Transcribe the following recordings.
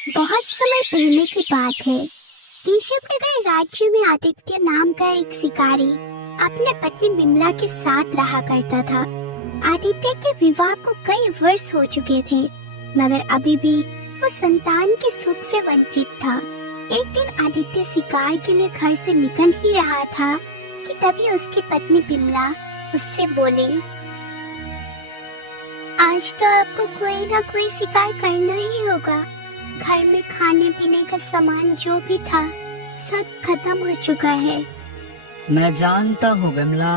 बहुत समय पहले की बात है। केशवनगर राज्य में आदित्य नाम का एक शिकारी अपने पत्नी बिमला के साथ रहा करता था। आदित्य के विवाह को कई वर्ष हो चुके थे, मगर अभी भी वो संतान के सुख से वंचित था। एक दिन आदित्य शिकार के लिए घर से निकल ही रहा था कि तभी उसकी पत्नी बिमला उससे बोली, आज तो आपको कोई ना कोई शिकार करना ही होगा। घर में खाने पीने का सामान जो भी था सब खत्म हो चुका है। मैं जानता हूँ विमला,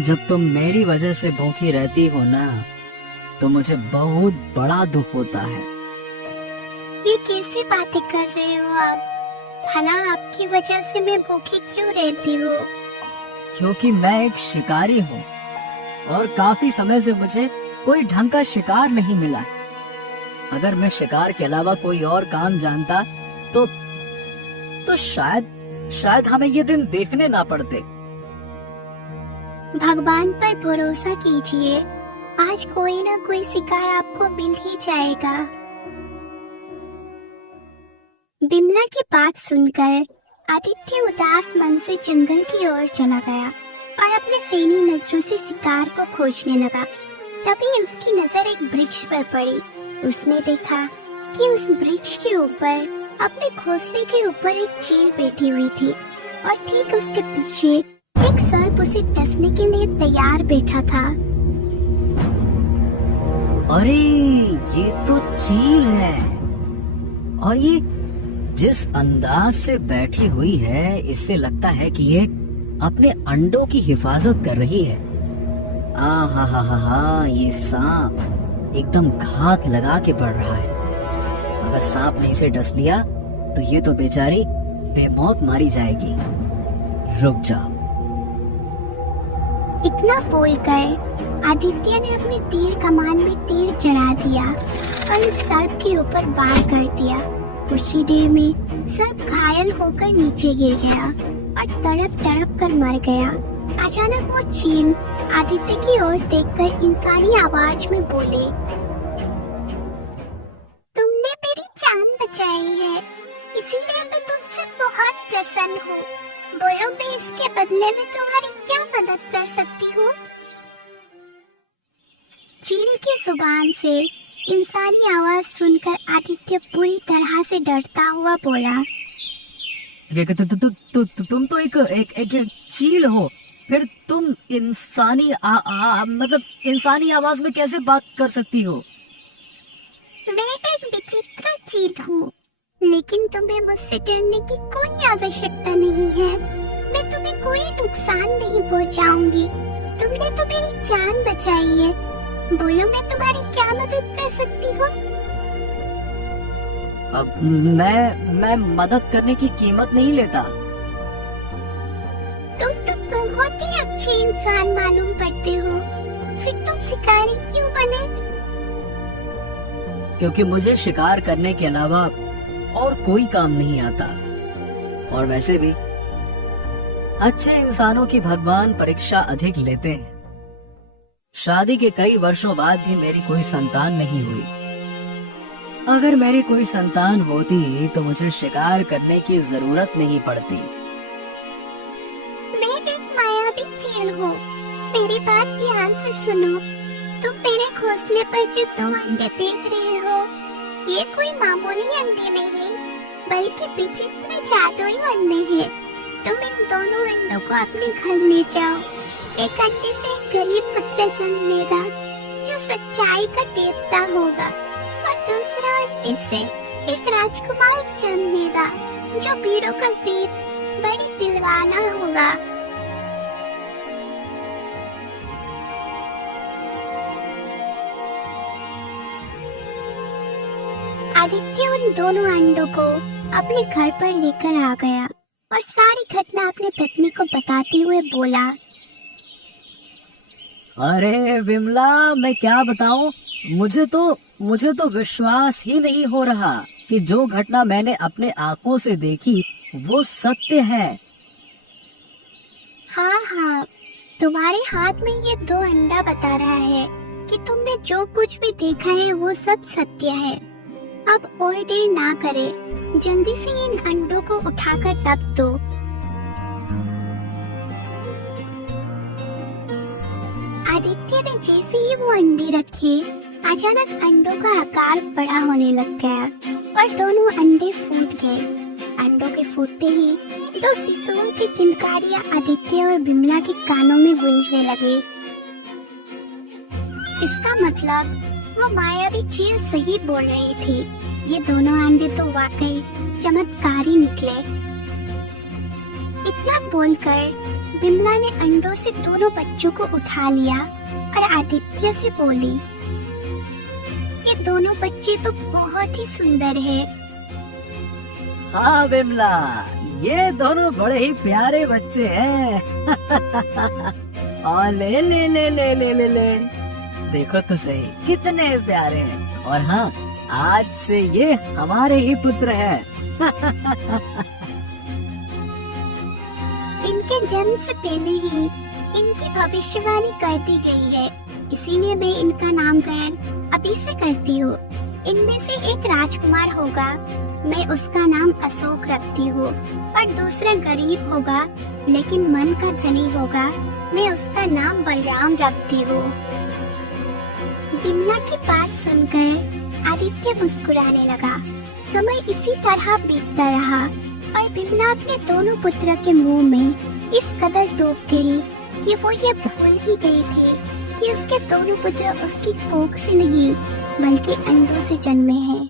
जब तुम मेरी वजह से भूखी रहती हो ना, तो मुझे बहुत बड़ा दुख होता है। ये कैसी बातें कर रहे हो आप? भला आपकी वजह से मैं भूखी क्यों रहती हूँ? क्योंकि मैं एक शिकारी हूँ और काफी समय से मुझे कोई ढंग का शिकार नहीं मिला। अगर मैं शिकार के अलावा कोई और काम जानता तो शायद हमें ये दिन देखने ना पड़ते। भगवान पर भरोसा कीजिए, आज कोई ना कोई शिकार आपको मिल ही जाएगा। बिमला की बात सुनकर आदित्य उदास मन से जंगल की ओर चला गया और अपने फेनी नजरों से शिकार को खोजने लगा। तभी उसकी नजर एक वृक्ष पर पड़ी। उसने देखा कि उस वृक्ष के ऊपर अपने घोंसले के ऊपर एक चील बैठी हुई थी और ठीक उसके पीछे एक सर्प उसे डसने के लिए तैयार बैठा था। अरे ये तो चील है, और ये जिस अंदाज से बैठी हुई है, इससे लगता है कि ये अपने अंडों की हिफाजत कर रही है। हा, ये सांप एकदम घात लगा के बढ़ रहा है। अगर सांप ने इसे डस लिया तो ये तो बेचारी बेमौत मारी जाएगी। रुक जाओ। इतना बोलकर आदित्य ने अपनी तीर कमान में तीर चढ़ा दिया और उस सर्प के ऊपर वार कर दिया। कुछ ही देर में सर्प घायल होकर नीचे गिर गया और तड़प तड़प कर मर गया। अचानक वो चील आदित्य की ओर देखकर इंसानी आवाज में बोले, तुमने मेरी जान बचाई है, इसीलिए मैं तुमसे बहुत प्रसन्न हूँ। बोलो, मैं इसके बदले में तुम्हारी क्या मदद कर सकती हूँ? चील की जुबान से इंसानी आवाज सुनकर आदित्य पूरी तरह से डरता हुआ बोला, तुम तो एक चील हो, फिर तुम इंसानी मतलब इंसानी आवाज में कैसे बात कर सकती हो? मैं एक विचित्र चील हूँ, लेकिन तुम्हें मुझसे डरने की कोई आवश्यकता नहीं है। मैं तुम्हें कोई नुकसान नहीं पहुँचाऊंगी। तुमने तो मेरी जान बचाई है। बोलो, मैं तुम्हारी क्या मदद कर सकती हूँ? अब मैं मदद करने की कीमत नहीं लेता। तुम तो बहुत ही अच्छे इंसान मालूम पड़ते हो, फिर तुम शिकारी क्यों बने? क्योंकि मुझे शिकार करने के अलावा और कोई काम नहीं आता। और वैसे भी अच्छे इंसानों की भगवान परीक्षा अधिक लेते हैं। शादी के कई वर्षों बाद भी मेरी कोई संतान नहीं हुई। अगर मेरी कोई संतान होती तो मुझे शिकार करने की जरूरत नहीं पड़ती। मैं एक मायावी चील हूँ, मेरी बात ध्यान से सुनो। तुम मेरे घोंसले पर जो 2 अंडे देख रहे हो, ये कोई मामूली अंडे नहीं, बल्कि विचित्र जादुई अंडे हैं। तुम इन दोनों अंडों को अपने घर ले जाओ। एक अंडे से एक गरीब पुत्र जन्म लेगा जो सच्चाई का देवता होगा, और दूसरा अंडे से एक राजकुमार जन्म लेगा जो वीरों का वीर, बड़ी दिलवाना होगा। आदित्य उन दोनों अंडों को अपने घर पर लेकर आ गया और सारी घटना अपनी पत्नी को बताते हुए बोला, अरे विमला, मैं क्या बताऊं, मुझे तो विश्वास ही नहीं हो रहा कि जो घटना मैंने अपने आंखों से देखी वो सत्य है। हाँ, तुम्हारे हाथ में ये 2 अंडा बता रहा है कि तुमने जो कुछ भी देखा है वो सब सत्य है। अब और देर ना करे, जल्दी से इन अंडों को उठाकर रख दो। आदित्य ने जैसे ही वो अंडे रखे, अचानक अंडों का आकार बड़ा होने लग गया और दोनों अंडे फूट गए। अंडों के फूटते ही दो शिशुओं की किलकारियां आदित्य और बिमला के कानों में गूंजने लगी। इसका मतलब वो मायावी चील सही बोल रही थी। ये दोनों अंडे तो वाकई चमत्कारी निकले। इतना बोलकर बिमला ने अंडों से दोनों बच्चों को उठा लिया और आदित्य से बोली, ये दोनों बच्चे तो बहुत ही सुंदर है। हाँ बिमला, ये दोनों बड़े ही प्यारे बच्चे हैं। और ले ले ले ले ले ले ले, देखो तो सही कितने प्यारे हैं। और हाँ, आज से ये हमारे ही पुत्र हैं। इनके जन्म से पहले ही इनकी भविष्यवाणी कर दी गई है, इसीलिए मैं इनका नामकरण अभी से करती हूँ। इनमें से एक राजकुमार होगा, मैं उसका नाम अशोक रखती हूँ, और दूसरा गरीब होगा लेकिन मन का धनी होगा, मैं उसका नाम बलराम रखती हूँ। बिमला की बात सुनकर आदित्य मुस्कुराने लगा। समय इसी तरह बीतता रहा और बिमला अपने दोनों पुत्रों के मुंह में इस कदर डूब गई कि वो ये भूल ही गई थी कि उसके दोनों पुत्र उसकी कोख से नहीं बल्कि अंडों से जन्मे हैं।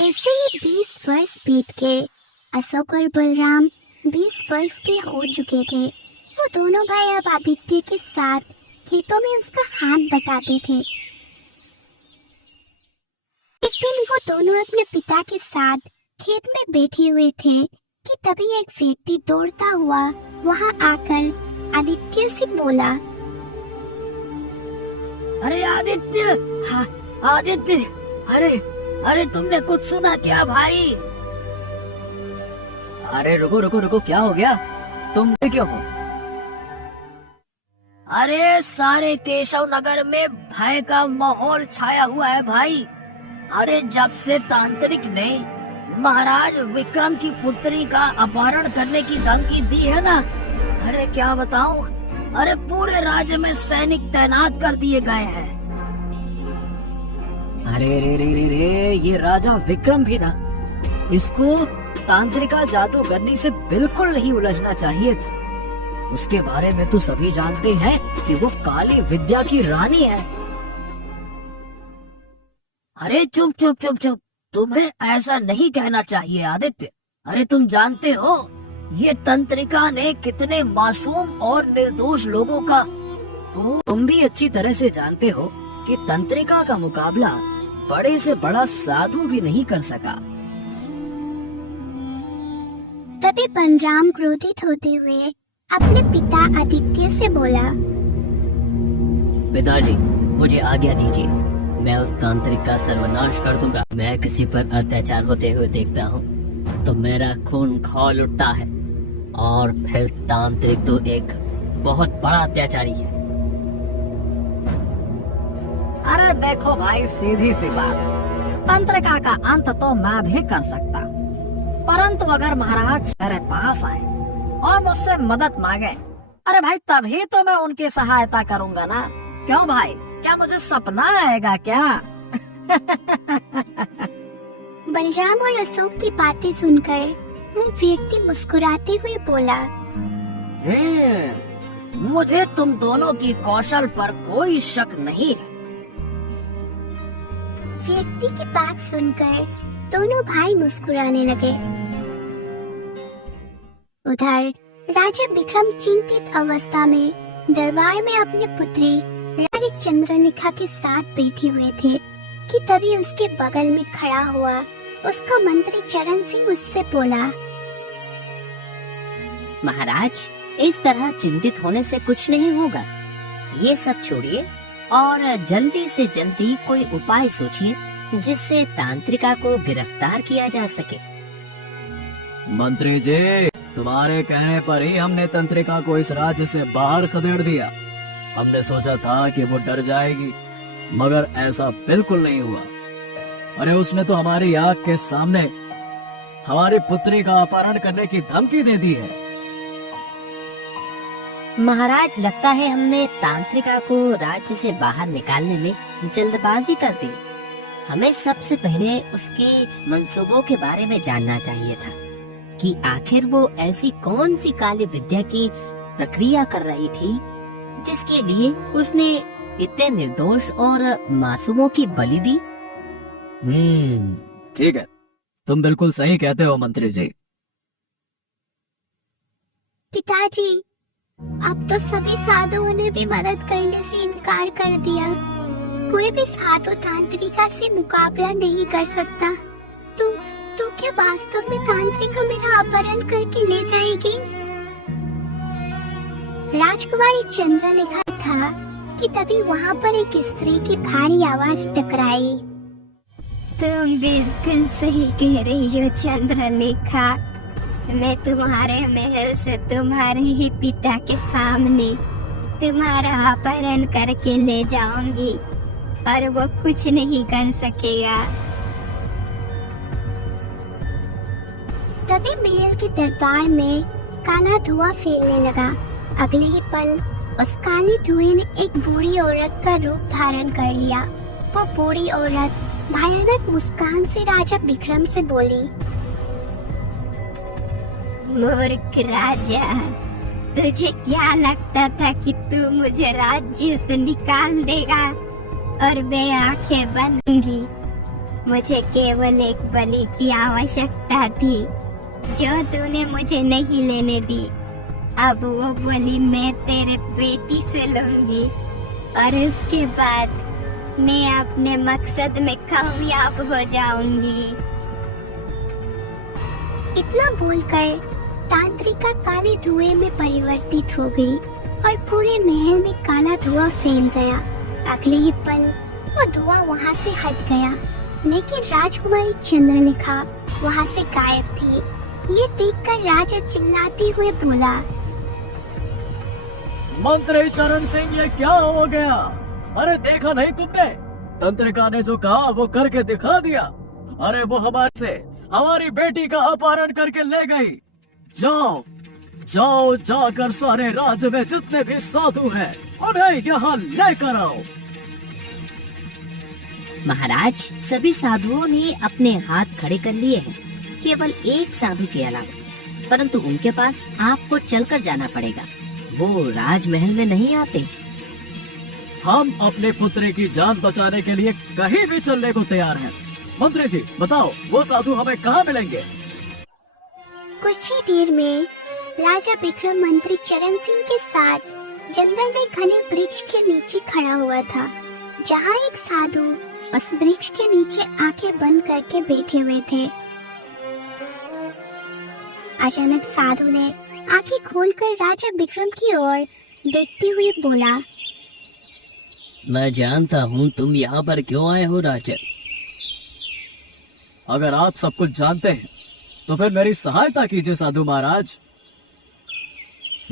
ऐसे ही 20 वर्ष बीत गए। अशोक और बलराम 20 वर्ष के हो चुके थे। वो दोनों भाई अब आदित्य के साथ खेतों में उसका हाथ बटाते थे। एक दिन वो दोनों अपने पिता के साथ खेत में बैठे हुए थे कि तभी एक व्यक्ति दौड़ता हुआ वहां आकर आदित्य से बोला, अरे आदित्य, हाँ, आदित्य, अरे अरे तुमने कुछ सुना क्या भाई? अरे रुको रुको रुको, क्या हो गया? तुम क्यों हो? अरे सारे केशव नगर में भय का माहौल छाया हुआ है भाई। अरे जब से तांत्रिक ने महाराज विक्रम की पुत्री का अपहरण करने की धमकी दी है ना, अरे क्या बताऊं, अरे पूरे राज्य में सैनिक तैनात कर दिए गए हैं। अरे रे रे रे रे, ये राजा विक्रम भी ना, इसको तांत्रिका जादूगरनी से बिल्कुल नहीं उलझना चाहिए था। उसके बारे में तो सभी जानते हैं कि वो काली विद्या की रानी है। अरे चुप चुप चुप चुप, तुम्हें ऐसा नहीं कहना चाहिए आदित्य। अरे तुम जानते हो ये तंत्रिका ने कितने मासूम और निर्दोष लोगों का, तुम भी अच्छी तरह से जानते हो कि तंत्रिका का मुकाबला बड़े से बड़ा साधु भी नहीं कर सका। तभी बलराम क्रोधित होते हुए अपने पिता आदित्य से बोला, पिताजी, मुझे आज्ञा दीजिए, मैं उस तांत्रिक का सर्वनाश कर दूंगा। मैं किसी पर अत्याचार होते हुए देखता हूँ तो मेरा खून खौल उठता है, और फिर तांत्रिक तो एक बहुत बड़ा अत्याचारी है। अरे देखो भाई, सीधी सी बात, तंत्रिका का अंत तो मैं भी कर सकता, परंतु अगर महाराज मेरे पास आए और मुझसे मदद मांगे, अरे भाई तभी तो मैं उनकी सहायता करूंगा ना। क्यों भाई, क्या मुझे सपना आएगा क्या? बलराम और अशोक की बातें सुनकर वो व्यक्ति मुस्कुराते हुए बोला, मुझे तुम दोनों की कौशल पर कोई शक नहीं है। व्यक्ति की बात सुनकर दोनों भाई मुस्कुराने लगे। उधर राजा विक्रम चिंतित अवस्था में दरबार में अपनी पुत्री रानी चंद्रलेखा के साथ बैठे हुए थे कि तभी उसके बगल में खड़ा हुआ उसका मंत्री चरण सिंह उससे बोला, महाराज, इस तरह चिंतित होने से कुछ नहीं होगा। ये सब छोड़िए और जल्दी से जल्दी कोई उपाय सोचिए जिससे तांत्रिका को गिरफ्तार किया जा सके। मंत्री जी, तुम्हारे कहने पर ही हमने तंत्रिका को इस राज्य से बाहर खदेड़ दिया। हमने सोचा था कि वो डर जाएगी, मगर ऐसा बिल्कुल नहीं हुआ। अरे उसने तो हमारी आंख के सामने हमारी पुत्री का अपहरण करने की धमकी दे दी है। महाराज, लगता है हमने तांत्रिका को राज्य से बाहर निकालने में जल्दबाजी कर दी। हमें सबसे पहले उसके मंसूबों के बारे में जानना चाहिए था कि आखिर वो ऐसी कौन सी काली विद्या की प्रक्रिया कर रही थी जिसके लिए उसने इतने निर्दोष और मासूमों की बलि दी। ठीक है, तुम बिल्कुल सही कहते हो मंत्री जी। पिताजी, अब तो सभी साधुओं ने भी मदद करने से इनकार कर दिया। कोई भी साधु तांत्रिका से मुकाबला नहीं कर सकता। तो क्या वास्तव में तांत्रिका मेरा अपहरण करके ले जाएगी? राजकुमारी चंद्रलेखा था कि तभी वहाँ पर एक स्त्री की भारी आवाज टकराई। तुम बिल्कुल सही कह रही हो चंद्रलेखा। मैं तुम्हारे महल से तुम्हारे ही पिता के सामने तुम्हारा अपहरण करके ले जाऊंगी और वो कुछ नहीं कर सकेगा। तभी महल के दरबार में काला धुआं फैलने लगा। अगले ही पल उस काले धुएं ने एक बूढ़ी औरत का रूप धारण कर लिया। वो बूढ़ी औरत भयानक मुस्कान से राजा विक्रम से बोली, मूर्ख राजा, तुझे क्या लगता था कि तू मुझे राज्य से निकाल देगा और मैं आंखें बंद करूंगी? मुझे केवल एक बलि की आवश्यकता थी जो तूने मुझे नहीं लेने दी। अब वो बलि मैं तेरे बेटी से लूंगी और उसके बाद मैं अपने मकसद में कामयाब हो जाऊंगी। इतना बोलकर तांत्रिका काले धुएं में परिवर्तित हो गई और पूरे महल में काला धुआं फैल गया। अगले ही पल वो धुआं वहाँ से हट गया, लेकिन राजकुमारी चंद्रलेखा वहाँ से गायब थी। ये देखकर राजा चिल्लाते हुए बोला, मंत्री चरण सिंह, ये क्या हो गया? अरे देखा नहीं तुमने? तंत्रिका ने जो कहा वो करके दिखा दिया। अरे वो हमारे से हमारी बेटी का अपहरण करके ले गई। जाओ जाओ, जाकर सारे राज्य में जितने भी साधु हैं उन्हें यहाँ लेकर आओ। महाराज, सभी साधुओं ने अपने हाथ खड़े कर लिए हैं, केवल एक साधु के अलावा। परंतु उनके पास आपको चलकर जाना पड़ेगा, वो राजमहल में नहीं आते। हम अपने पुत्र की जान बचाने के लिए कहीं भी चलने को तैयार हैं। मंत्री जी बताओ, वो साधु हमें कहाँ मिलेंगे? कुछ ही देर में राजा विक्रम मंत्री चरण सिंह के साथ जंगल में घने वृक्ष के नीचे खड़ा हुआ था, जहाँ एक साधु उस वृक्ष के नीचे आंखें बंद करके बैठे हुए थे। अचानक साधु ने आंखें खोलकर राजा विक्रम की ओर देखते हुए बोला, मैं जानता हूँ तुम यहाँ पर क्यों आए हो राजन। अगर आप सब कुछ जानते हैं तो फिर मेरी सहायता कीजिए साधु महाराज।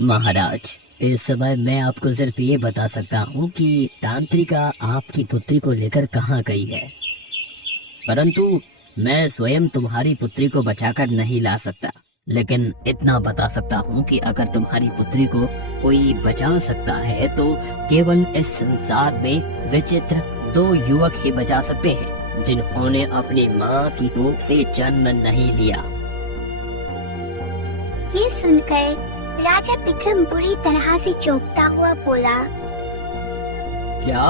महाराज, इस समय मैं आपको सिर्फ ये बता सकता हूँ कि तांत्रिका आपकी पुत्री को लेकर कहाँ गई है, परंतु मैं स्वयं तुम्हारी पुत्री को बचाकर नहीं ला सकता। लेकिन इतना बता सकता हूँ कि अगर तुम्हारी पुत्री को कोई बचा सकता है तो केवल इस संसार में विचित्र 2 युवक ही बचा सकते हैं जिन्होंने अपनी माँ की कोख से जन्म नहीं लिया। ये सुनकर राजा विक्रम बुरी तरह से चौंकता हुआ बोला, क्या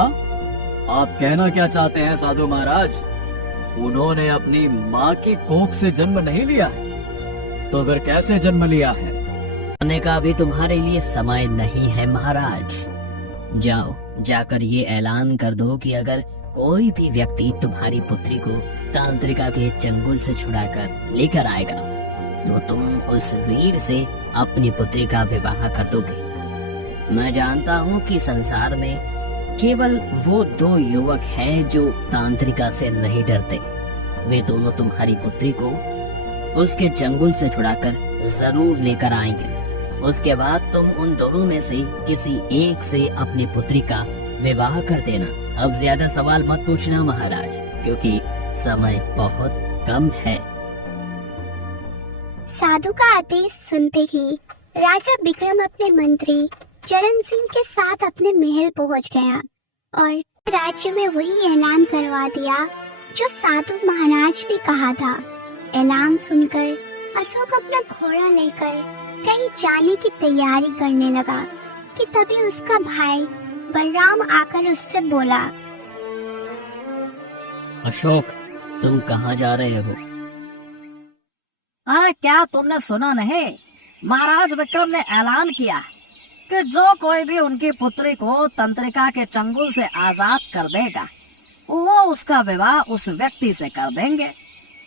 आप कहना क्या चाहते हैं साधु महाराज? उन्होंने अपनी माँ की कोख से जन्म नहीं लिया है, तो फिर कैसे जन्म लिया है? आने का भी तुम्हारे लिए समय नहीं है महाराज। जाओ, जाकर ये ऐलान कर दो कि अगर कोई भी व्यक्ति तुम्हारी पुत्री को तांत्रिका के चंगुल से छुड़ाकर लेकर आएगा तो तुम उस वीर से अपनी पुत्री का विवाह कर दोगे। मैं जानता हूँ कि संसार में केवल वो 2 युवक हैं जो तांत्रिका से नहीं डरते। वे दोनों तुम्हारी पुत्री को उसके चंगुल से छुड़ाकर जरूर लेकर आएंगे। उसके बाद तुम उन दोनों में से किसी एक से अपनी पुत्री का विवाह कर देना। अब ज्यादा सवाल मत पूछना महाराज, क्योंकि समय बहुत कम है। साधु का आदेश सुनते ही राजा विक्रम अपने मंत्री चरण सिंह के साथ अपने महल पहुंच गया और राज्य में वही ऐलान करवा दिया जो साधु महाराज ने कहा था। ऐलान सुनकर अशोक अपना घोड़ा लेकर कहीं जाने की तैयारी करने लगा कि तभी उसका भाई बलराम आकर उससे बोला, अशोक, तुम कहाँ जा रहे हो? क्या तुमने सुना नहीं? महाराज विक्रम ने ऐलान किया कि जो कोई भी उनकी पुत्री को तंत्रिका के चंगुल से आजाद कर देगा, वो उसका विवाह उस व्यक्ति से कर देंगे।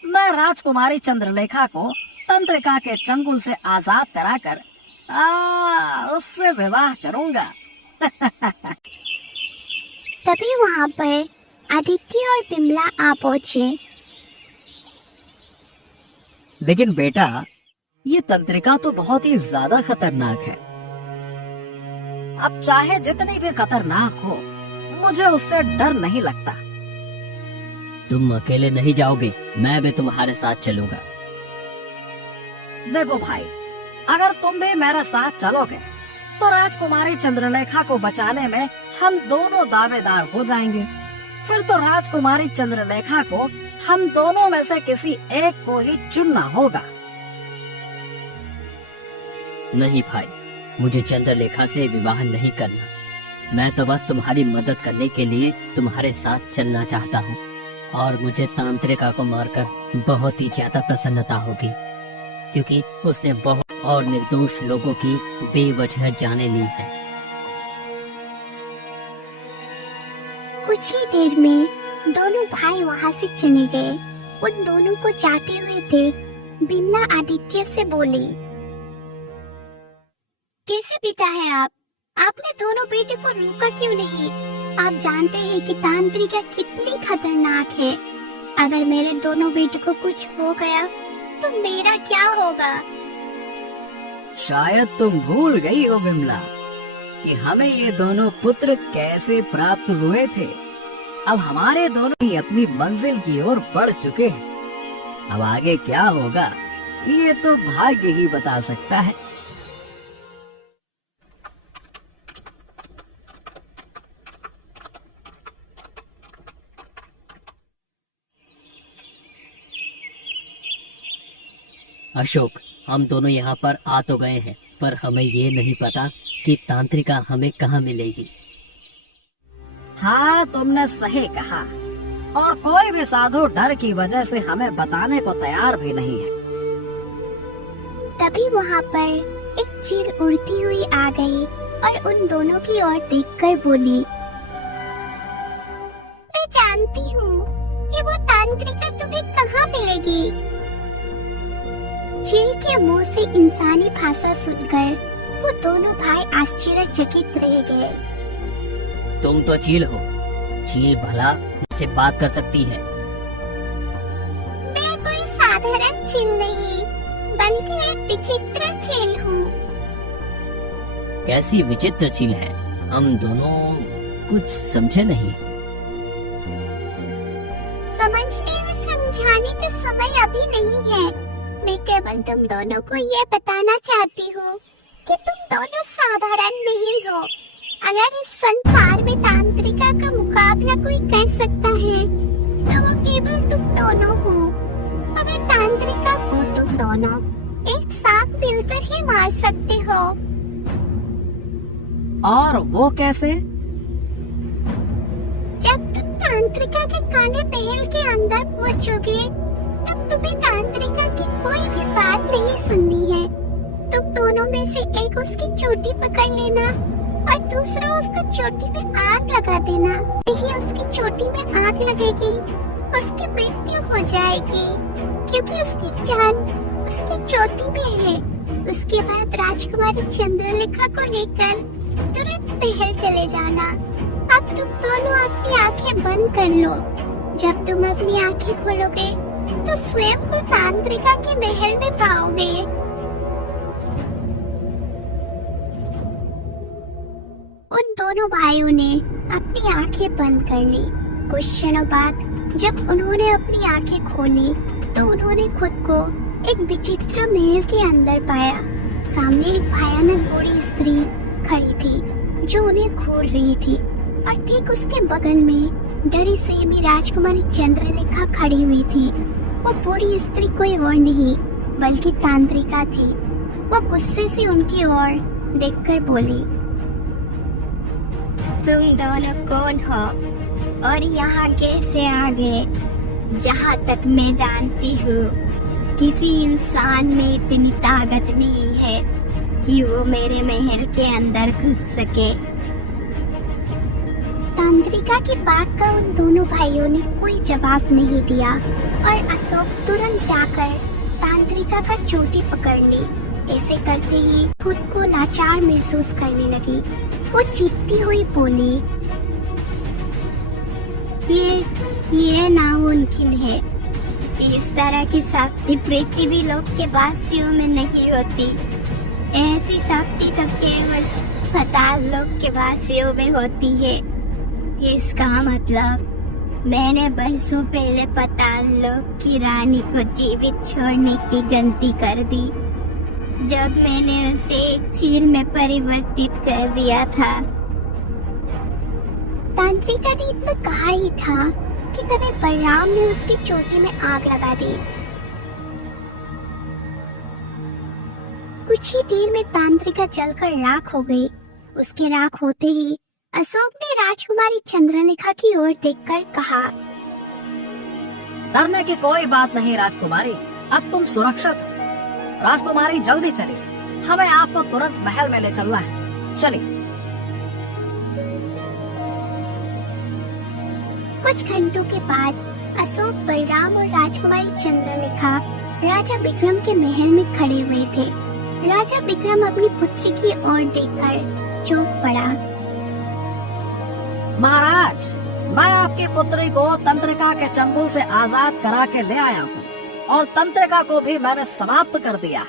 मैं राजकुमारी चंद्रलेखा को तंत्रिका के चंगुल से आजाद कराकर उससे विवाह करूंगा। तभी वहाँ पर आदित्य और बिमला आ पहुंचे। लेकिन बेटा, ये तंत्रिका तो बहुत ही ज्यादा खतरनाक है। अब चाहे जितनी भी खतरनाक हो, मुझे उससे डर नहीं लगता। तुम अकेले नहीं जाओगे, मैं भी तुम्हारे साथ चलूंगा। देखो भाई, अगर तुम भी मेरे साथ चलोगे तो राजकुमारी चंद्रलेखा को बचाने में हम दोनों दावेदार हो जाएंगे। फिर तो राजकुमारी चंद्रलेखा को हम दोनों में से किसी एक को ही चुनना होगा। नहीं भाई, मुझे चंद्रलेखा से विवाह नहीं करना। मैं तो बस तुम्हारी मदद करने के लिए तुम्हारे साथ चलना चाहता हूँ, और मुझे तांत्रिका को मारकर बहुत ही ज्यादा प्रसन्नता होगी, क्योंकि उसने बहुत और निर्दोष लोगों की बेवजह जाने ली है। कुछ ही देर में दोनों भाई वहाँ से चले गए। उन दोनों को जाते हुए देख बिमला आदित्य से बोली, कैसे पिता है आप? आपने दोनों बेटे को रोका क्यों नहीं? आप जानते हैं कि तांत्रिका कितनी खतरनाक है। अगर मेरे दोनों बेटे को कुछ हो गया तो मेरा क्या होगा? शायद तुम भूल गई हो बिमला कि हमें ये दोनों पुत्र कैसे प्राप्त हुए थे। अब हमारे दोनों ही अपनी मंजिल की ओर बढ़ चुके हैं। अब आगे क्या होगा, ये तो भाग्य ही बता सकता है। अशोक, हम दोनों यहाँ पर आ तो गए हैं, पर हमें ये नहीं पता कि तांत्रिका हमें कहाँ मिलेगी। हाँ, तुमने सही कहा, और कोई भी साधु डर की वजह से हमें बताने को तैयार भी नहीं है। तभी वहाँ पर एक चील उड़ती हुई आ गई और उन दोनों की ओर देखकर बोली, मैं जानती हूँ कि वो तांत्रिका तुम्हें कहाँ मिलेगी। चील के मुंह से इंसानी भाषा सुनकर वो दोनों भाई आश्चर्यचकित रह गए। तुम तो चील हो, चील भला मुझसे बात कर सकती है? मैं कोई साधारण चील नहीं, बल्कि एक विचित्र चील हूँ। कैसी विचित्र चील है? हम दोनों कुछ समझे नहीं। समझने और समझाने का समय अभी नहीं है। मैं केवल तुम दोनों को ये बताना चाहती हूँ कि तुम दोनों साधारण नहीं हो। अगर इस संसार में तांत्रिका का मुकाबला कोई कर सकता है तो वो केवल तुम दोनों हो। अगर तांत्रिका को तुम दोनों एक साथ मिलकर ही मार सकते हो। और वो कैसे? जब तुम तांत्रिका के काले महल के अंदर पहुंचोगे तब तुम्हें तांत्रिका की कोई भी बात नहीं सुननी है। तुम दोनों में से एक उसकी चोटी पकड़ लेना और दूसरा उसका चोटी में आग लगा देना। यही उसकी चोटी में आग लगेगी, उसकी मृत्यु हो जाएगी, क्योंकि उसकी जान उसकी चोटी में है। उसके बाद राजकुमारी चंद्रलेखा को लेकर तुरंत महल चले जाना। अब तुम दोनों अपनी आंखें बंद कर लो। जब तुम अपनी आंखें खोलोगे तो स्वयं को तांत्रिका के महल में पाओगे। दोनों भाइयों ने अपनी आंखें बंद कर ली। कुछ क्षणों बाद जब उन्होंने अपनी आंखें खोली तो उन्होंने खुद को एक विचित्र महल के अंदर पाया। सामने एक भयानक बूढ़ी स्त्री खड़ी थी जो उन्हें घूर रही थी और ठीक उसके बगल में डरी सहमी राजकुमारी चंद्रलेखा खड़ी हुई थी। वो बूढ़ी स्त्री कोई और नहीं बल्कि तांत्रिका थी। वो गुस्से से उनकी ओर देखकर बोली, तुम दोनों कौन हो और यहाँ कैसे आ गए? जहाँ तक मैं जानती हूँ किसी इंसान में इतनी ताकत नहीं है कि वो मेरे महल के अंदर घुस सके। तांत्रिका की बात का उन दोनों भाइयों ने कोई जवाब नहीं दिया और अशोक तुरंत जाकर तांत्रिका का चोटी पकड़ ली। ऐसे करते ही खुद को लाचार महसूस करने लगी। वो चीखती हुई बोली, ये नामुमकिन है। इस तरह की शक्ति पृथ्वी लोक के वासियों में नहीं होती। ऐसी शक्ति तो केवल पाताल लोक के वासियों में होती है। इसका मतलब मैंने बरसों पहले पाताल लोक की रानी को जीवित छोड़ने की गलती कर दी जब मैंने उसे एक चील में परिवर्तित कर दिया था। तांत्रिका ने इतना कहा ही था कि तभी बलराम ने उसकी चोटी में आग लगा दी। कुछ ही देर में तांत्रिका जलकर राख हो गई। उसके राख होते ही अशोक ने राजकुमारी चंद्रलेखा की ओर देखकर कहा, डरने की कोई बात नहीं राजकुमारी, अब तुम सुरक्षित। राजकुमारी जल्दी चलिए, हमें आपको तुरंत महल में ले चलना है। चलिए। कुछ घंटों के बाद अशोक, बलराम और राजकुमारी चंद्रलेखा राजा विक्रम के महल में खड़े हुए थे। राजा विक्रम अपनी पुत्री की ओर देखकर चौंक पड़ा। महाराज, मैं आपकी पुत्री को तंत्रिका के चंगुल से आजाद करा के ले आया हूँ और तंत्रिका को भी मैंने समाप्त कर दिया।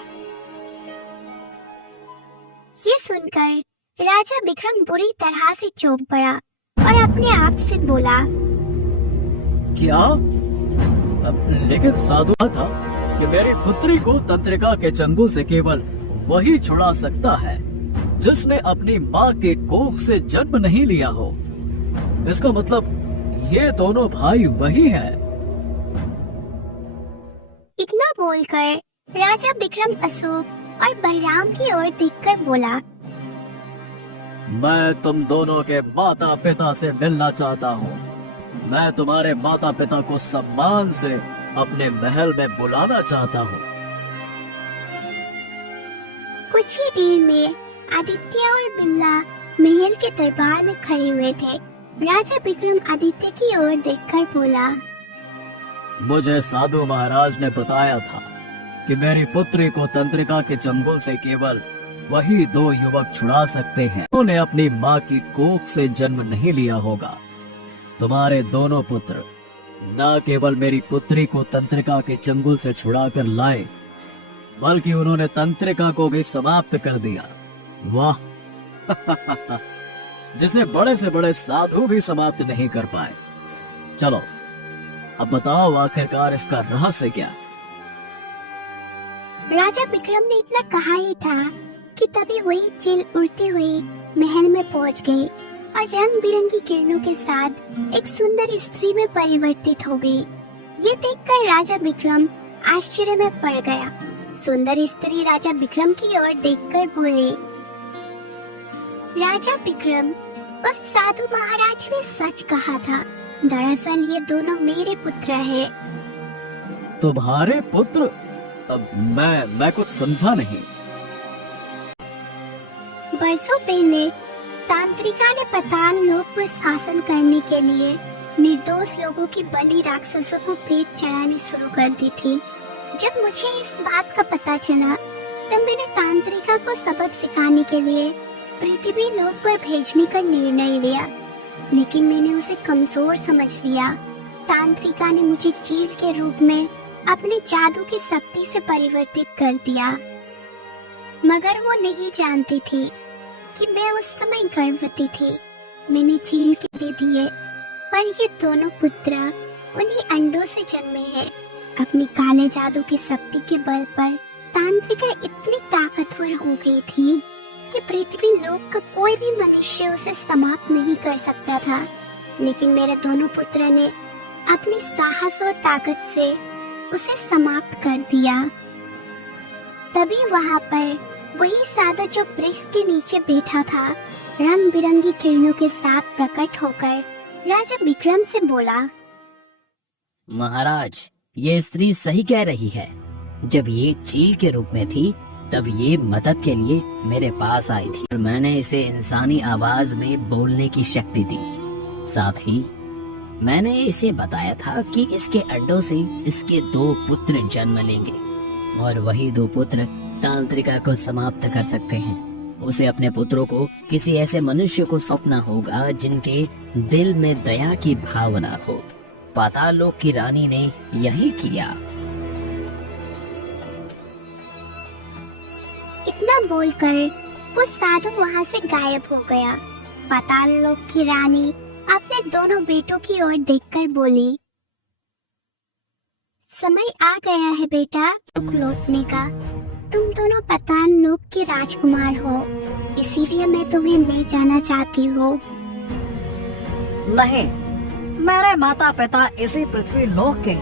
ये सुनकर राजा विक्रम बुरी तरह से चौंक पड़ा और अपने आप से बोला, क्या? लेकिन साधु था कि मेरी पुत्री को तंत्रिका के चंगुल से केवल वही छुड़ा सकता है जिसने अपनी माँ के कोख से जन्म नहीं लिया हो। इसका मतलब ये दोनों भाई वही हैं। इतना बोलकर राजा विक्रम अशोक और बलराम की ओर देखकर बोला, मैं तुम दोनों के माता पिता से मिलना चाहता हूँ। मैं तुम्हारे माता पिता को सम्मान से अपने महल में बुलाना चाहता हूँ। कुछ ही देर में आदित्य और बिमला महल के दरबार में खड़े हुए थे। राजा विक्रम आदित्य की ओर देखकर बोला, मुझे साधु महाराज ने बताया था कि मेरी पुत्री को तंत्रिका के चंगुल से केवल वही दो युवक छुड़ा सकते हैं। उन्होंने अपनी माँ की कोख से जन्म नहीं लिया होगा। तुम्हारे दोनों पुत्र न केवल मेरी पुत्री को तंत्रिका के चंगुल से छुड़ाकर लाए, बल्कि उन्होंने तंत्रिका को भी समाप्त कर दिया। वाह! जिसे बड़े से बड़े साधु भी समाप्त नहीं कर पाए। चलो अब बताओ आखिरकार इसका रहस्य क्या? राजा विक्रम ने इतना कहा ही था कि तभी वही चील उड़ती हुई महल में पहुंच गई और रंग बिरंगी किरणों के साथ एक सुंदर स्त्री में परिवर्तित हो गई। ये देखकर राजा विक्रम आश्चर्य में पड़ गया। सुंदर स्त्री राजा विक्रम की ओर देखकर बोली, राजा विक्रम, उस साधु महाराज ने सच कहा था। दरअसल ये दोनों मेरे पुत्र हैं। तुम्हारे पुत्र? अब मैं कुछ समझा नहीं। बरसों पहले तांत्रिका ने पाताल लोक पर शासन करने के लिए निर्दोष लोगों की बलि राक्षसों को पेट चढ़ानी शुरू कर दी थी। जब मुझे इस बात का पता चला तब मैंने तांत्रिका को सबक सिखाने के लिए पृथ्वी लोक पर भेजने का निर्णय लिया, लेकिन मैंने उसे कमजोर समझ लिया। तांत्रिका ने मुझे चील के रूप में अपने जादू की शक्ति से परिवर्तित कर दिया, मगर वो नहीं जानती थी कि मैं उस समय गर्भवती थी मैंने चील के दे दिए, पर ये दोनों पुत्र उन्हीं अंडों से जन्मे हैं। अपनी काले जादू की शक्ति के बल पर तांत्रिका इतनी ताकतवर हो गई थी कि पृथ्वी लोक का कोई भी मनुष्य उसे समाप्त नहीं कर सकता था। लेकिन मेरे दोनों पुत्र ने अपनी साहस और ताकत से उसे समाप्त कर दिया। तभी वहां पर वही साधु जो वृक्ष के नीचे बैठा था, रंग बिरंगी किरणों के साथ प्रकट होकर राजा विक्रम से बोला, महाराज, ये स्त्री सही कह रही है। जब ये चील के रूप में थी तब ये मदद के लिए मेरे पास आई थी और मैंने इसे इंसानी आवाज में बोलने की शक्ति दी। साथ ही मैंने इसे बताया था कि इसके अंडों से इसके 2 पुत्र जन्म लेंगे और वही 2 पुत्र तांत्रिका को समाप्त कर सकते हैं। उसे अपने पुत्रों को किसी ऐसे मनुष्य को सौंपना होगा जिनके दिल में दया की भावना हो। पाताल लोक की रानी ने यही किया। इतना बोलकर वो साधु वहां से गायब हो गया। पाताल लोक की रानी अपने दोनों बेटों की ओर देखकर बोली, समय आ गया है बेटा लोक लौटने का। तुम दोनों पाताल लोक के राजकुमार हो, इसीलिए मैं तुम्हें ले जाना चाहती हूँ। नहीं, मेरे माता पिता इसी पृथ्वी लोक के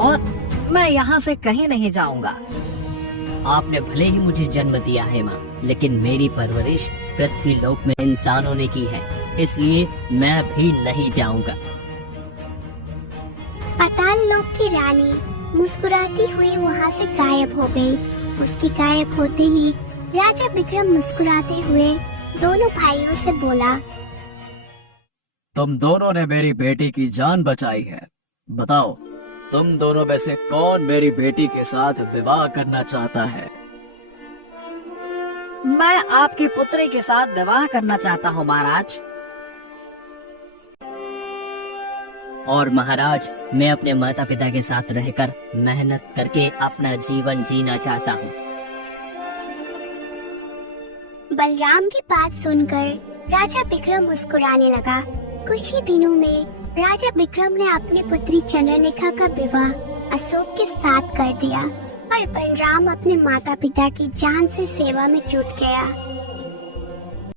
और मैं यहाँ से कहीं नहीं जाऊंगा। आपने भले ही मुझे जन्म दिया है माँ, लेकिन मेरी परवरिश पृथ्वी लोक में इंसानों ने की है, इसलिए मैं भी नहीं जाऊंगा। पाताल लोक की रानी मुस्कुराती हुई वहां से गायब हो गई। उसकी गायब होते ही राजा विक्रम मुस्कुराते हुए दोनों भाइयों से बोला, तुम दोनों ने मेरी बेटी की जान बचाई है। बताओ, तुम दोनों में से कौन मेरी बेटी के साथ विवाह करना चाहता है? मैं आपकी पुत्री के साथ विवाह करना चाहता हूँ महाराज। और महाराज, मैं अपने माता पिता के साथ रहकर मेहनत करके अपना जीवन जीना चाहता हूँ। बलराम की बात सुनकर राजा विक्रम मुस्कुराने लगा। कुछ ही दिनों में राजा विक्रम ने अपनी पुत्री चंद्रलेखा का विवाह अशोक के साथ कर दिया और बलराम अपने माता पिता की जान से सेवा में जुट गया।